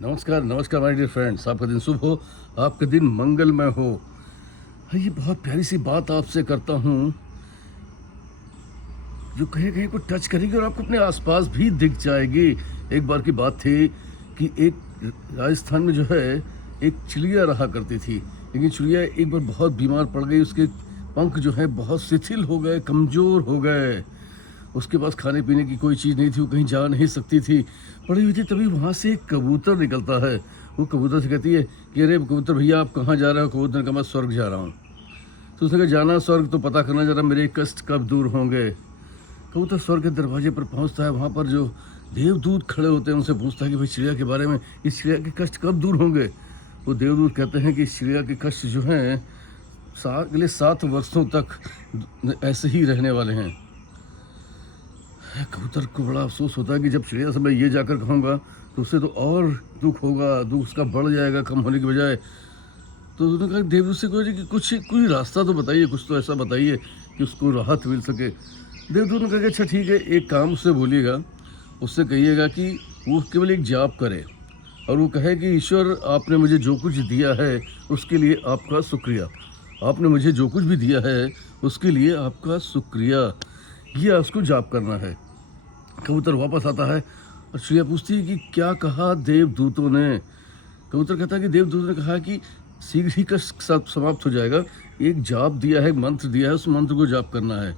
नमस्कार नमस्कार my dear friends. आपका दिन शुभ हो, आपका दिन मंगलमय हो। हाँ, ये बहुत प्यारी सी बात आपसे करता हूँ जो कहीं कहीं को टच करेगी और आपको अपने आसपास भी दिख जाएगी। एक बार की बात थी कि एक राजस्थान में जो है एक चिड़िया रहा करती थी, लेकिन चिड़िया एक बार बहुत बीमार पड़ गई। उसके पंख जो है बहुत शिथिल हो गए, कमज़ोर हो गए। उसके पास खाने पीने की कोई चीज़ नहीं थी, वो कहीं जा नहीं सकती थी, पड़ी हुई थी। तभी वहाँ से एक कबूतर निकलता है। वो कबूतर से कहती है कि अरे कबूतर भैया, आप कहाँ जा रहे हो? कबूतर ने कहा मैं स्वर्ग जा रहा हूँ। तो उसने कहा जाना स्वर्ग तो पता करना जरा मेरे कष्ट कब दूर होंगे। कबूतर स्वर्ग के दरवाजे पर पहुँचता है। वहाँ पर जो देवदूत खड़े होते हैं उनसे पूछता है कि भाई चिड़िया के बारे में, इस चिड़िया के कष्ट कब दूर होंगे? वो देवदूत कहते हैं कि इस चिड़िया के कष्ट जो हैं अगले 7 वर्षों तक ऐसे ही रहने वाले हैं। कबूतर को बड़ा अफसोस होता है कि जब चिड़िया से मैं ये जाकर कहूँगा तो उससे तो और दुख होगा, दुख उसका बढ़ जाएगा कम होने की बजाय। तो उन्होंने कहा देवदूत से कि कुछ कोई रास्ता तो बताइए, कुछ तो ऐसा बताइए कि उसको राहत मिल सके। देवदूत ने कहा कि अच्छा ठीक है, एक काम उससे बोलिएगा, उससे कहिएगा कि वो केवल एक जाप करे और वो कहे कि ईश्वर आपने मुझे जो कुछ दिया है उसके लिए आपका शुक्रिया। आपने मुझे जो कुछ भी दिया है उसके लिए आपका शुक्रिया। ये उसको जाप करना है। कबूतर वापस आता है और चिड़िया पूछती है कि क्या कहा देवदूतों ने? कबूतर कहता है कि देवदूत ने कहा कि शीघ्र ही कष्ट सब समाप्त हो जाएगा। एक जाप दिया है, मंत्र दिया है, उस मंत्र को जाप करना है।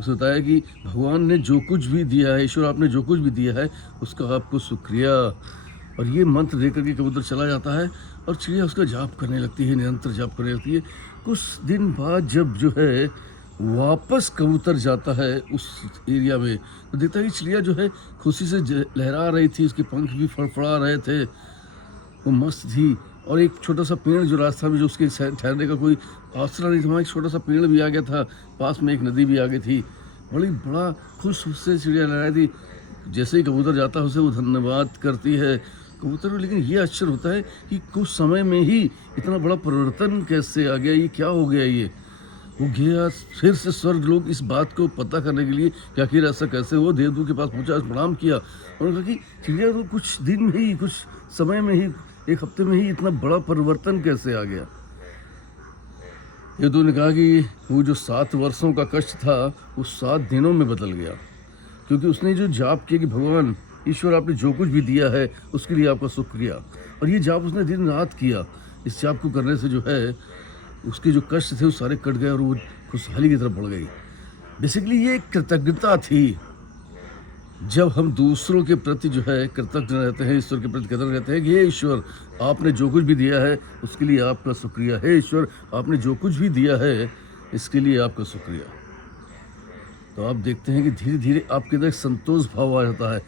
उसने बताया कि भगवान ने जो कुछ भी दिया है, ईश्वर आपने जो कुछ भी दिया है उसका आपको शुक्रिया। और ये मंत्र दे करके कबूतर चला जाता है और चिड़िया उसका जाप करने लगती है, निरंतर जाप करने लगती है। कुछ दिन बाद जब जो है वापस कबूतर जाता है उस एरिया में, तो देखता है कि चिड़िया जो है खुशी से लहरा रही थी, उसके पंख भी फड़फड़ा रहे थे, वो मस्त थी। और एक छोटा सा पेड़ जो रास्ता में, जो उसके ठहरने का कोई आसरा नहीं था, वहाँ एक छोटा सा पेड़ भी आ गया था, पास में एक नदी भी आ गई थी। बड़ा खुश उससे चिड़िया लहराई थी। जैसे ही कबूतर जाता है उसे वो धन्यवाद करती है कबूतर को। लेकिन ये आश्चर्य होता है कि कुछ समय में ही इतना बड़ा परिवर्तन कैसे आ गया, ये क्या हो गया? ये वो गया फिर से स्वर्ग लोग इस बात को पता करने के लिए कि आखिर ऐसा कैसे हुआ। देवदूत के पास पहुंचा, प्रणाम किया और कहा कि चिड़िया तो कुछ दिन में ही, कुछ समय में ही, एक हफ्ते में ही इतना बड़ा परिवर्तन कैसे आ गया? देवदूत ने कहा कि वो जो 7 वर्षों का कष्ट था वो 7 दिनों में बदल गया, क्योंकि उसने जो जाप किया कि भगवान ईश्वर आपने जो कुछ भी दिया है उसके लिए आपका शुक्रिया। और ये जाप उसने दिन रात किया। इस जाप को करने से जो है उसके जो कष्ट थे वो सारे कट गए और वो खुशहाली की तरफ बढ़ गई। बेसिकली ये एक कृतज्ञता थी। जब हम दूसरों के प्रति जो है कृतज्ञ रहते हैं, ईश्वर के प्रति कृतज्ञ रहते हैं कि हे ईश्वर आपने जो कुछ भी दिया है उसके लिए आपका शुक्रिया। हे ईश्वर आपने जो कुछ भी दिया है इसके लिए आपका शुक्रिया। तो आप देखते हैं कि धीरे धीरे आपके अंदर एक संतोष भाव आ जाता है।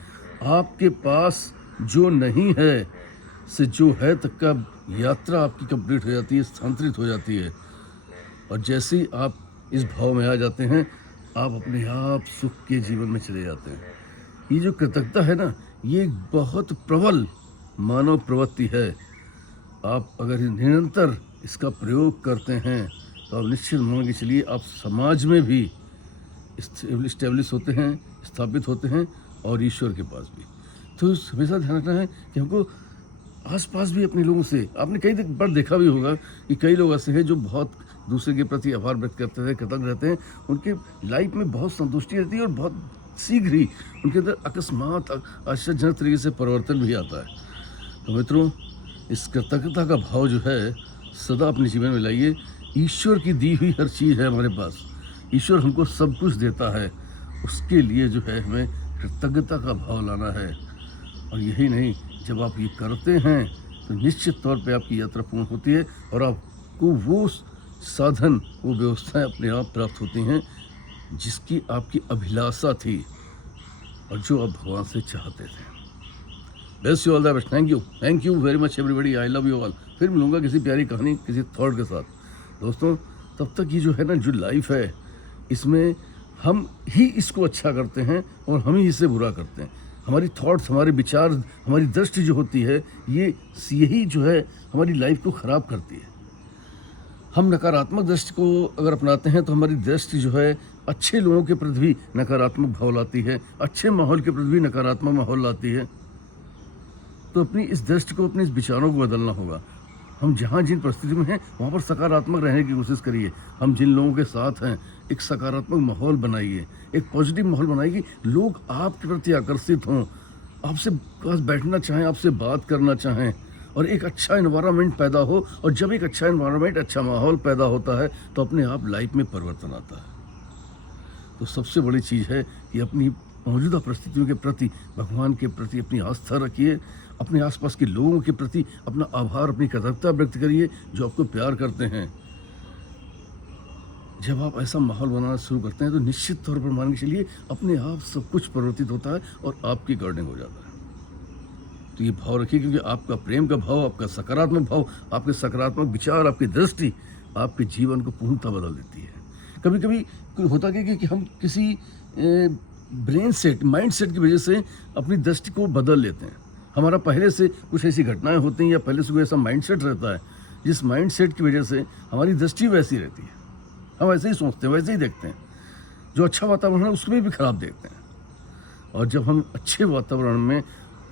आपके पास जो नहीं है से जो है तक का यात्रा आपकी कंप्लीट हो जाती है, स्थानांतरित हो जाती है। और जैसे ही आप इस भाव में आ जाते हैं, आप अपने आप सुख के जीवन में चले जाते हैं। ये जो कृतज्ञता है ना, ये एक बहुत प्रबल मानव प्रवृत्ति है। आप अगर निरंतर इसका प्रयोग करते हैं तो आप निश्चित मान के चलिए आप समाज में भी इस्टेब्लिश होते हैं, स्थापित होते हैं और ईश्वर के पास भी। तो हमेशा ध्यान रखना है कि हमको आसपास भी अपने लोगों से, आपने कई बार देखा भी होगा कि कई लोग ऐसे हैं जो बहुत दूसरे के प्रति आभार व्यक्त करते हैं, कृतज्ञ रहते हैं, उनके लाइफ में बहुत संतुष्टि रहती है और बहुत शीघ्र ही उनके अंदर अकस्मात आश्चर्यजनक तरीके से परिवर्तन भी आता है। तो मित्रों, इस कृतज्ञता का भाव जो है सदा अपने जीवन में लाइए। ईश्वर की दी हुई हर चीज़ है हमारे पास, ईश्वर हमको सब कुछ देता है, उसके लिए जो है हमें कृतज्ञता का भाव लाना है। और यही नहीं, जब आप ये करते हैं तो निश्चित तौर पे आपकी यात्रा पूर्ण होती है और आपको वो साधन, वो व्यवस्थाएं अपने आप प्राप्त होती हैं जिसकी आपकी अभिलाषा थी और जो आप भगवान से चाहते थे। Best you all the best. Thank you very much everybody. I love you all. फिर मिलूंगा किसी प्यारी कहानी, किसी थॉट के साथ। दोस्तों, तब तक ये जो है ना, जो लाइफ है, इसमें हम ही इसको अच्छा करते हैं और हम ही इसे बुरा करते हैं। हमारी थॉट्स, हमारे विचार, हमारी दृष्टि जो होती है, यही जो है हमारी लाइफ को ख़राब करती है। हम नकारात्मक दृष्टि को अगर अपनाते हैं तो हमारी दृष्टि जो है अच्छे लोगों के प्रति भी नकारात्मक भाव लाती है, अच्छे माहौल के प्रति भी नकारात्मक माहौल लाती है। तो अपनी इस दृष्टि को, अपने इस विचारों को बदलना होगा। हम जहाँ जिन परिस्थिति में हैं वहाँ पर सकारात्मक रहने की कोशिश करिए। हम जिन लोगों के साथ हैं एक सकारात्मक माहौल बनाइए, एक पॉजिटिव माहौल बनाइए कि लोग आपके प्रति आकर्षित हों, आपसे पास बैठना चाहें, आपसे बात करना चाहें और एक अच्छा एनवायरनमेंट पैदा हो। और जब एक अच्छा एनवायरनमेंट, अच्छा माहौल पैदा होता है तो अपने आप लाइफ में परिवर्तन आता है। तो सबसे बड़ी चीज़ है कि अपनी मौजूदा परिस्थितियों के प्रति, भगवान के प्रति अपनी आस्था रखिए, अपने आसपास के लोगों के प्रति अपना आभार, अपनी कृतज्ञता व्यक्त करिए जो आपको प्यार करते हैं। जब आप ऐसा माहौल बनाना शुरू करते हैं तो निश्चित तौर पर मान के चलिए अपने आप सब कुछ परिवर्तित होता है और आपकी अकॉर्डिंग हो जाता है। तो ये भाव रखिए, क्योंकि आपका प्रेम का भाव, आपका सकारात्मक भाव, आपके सकारात्मक विचार, आपकी दृष्टि आपके जीवन को पूर्णतः बदल देती है। कभी कभी होता क्या कि हम किसी ब्रेन सेट, माइंड सेट की वजह से अपनी दृष्टि को बदल लेते हैं। हमारा पहले से कुछ ऐसी घटनाएं होती हैं या पहले से कोई ऐसा माइंड सेट रहता है जिस माइंड सेट की वजह से हमारी दृष्टि वैसी रहती है। हम ऐसे ही सोचते हैं, वैसे ही देखते हैं। जो अच्छा वातावरण है उसमें भी खराब देखते हैं। और जब हम अच्छे वातावरण में,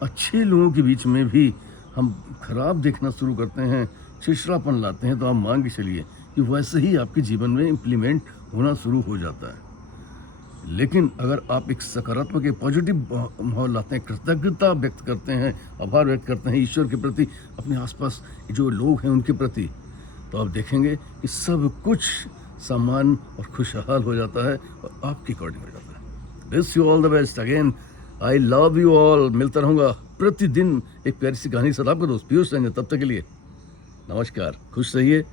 अच्छे लोगों के बीच में भी हम खराब देखना शुरू करते हैं, चिड़चिड़ापन लाते हैं, तो आप मान के चलिए कि वैसे ही आपके जीवन में इम्प्लीमेंट होना शुरू हो जाता है। लेकिन अगर आप एक सकारात्मक, एक पॉजिटिव माहौल लाते हैं, कृतज्ञता व्यक्त करते हैं, आभार व्यक्त करते हैं ईश्वर के प्रति, अपने आसपास जो लोग हैं उनके प्रति, तो आप देखेंगे कि सब कुछ सामान और खुशहाल हो जाता है और आपके अकॉर्डिंग हो जाता है। Wish you all the best again. I love you all. मिलता रहूँगा प्रतिदिन एक प्यारी सी कहानी के साथ। आपका दोस्त पीयूष रहेंगे। तब तक के लिए नमस्कार, खुश रहिए।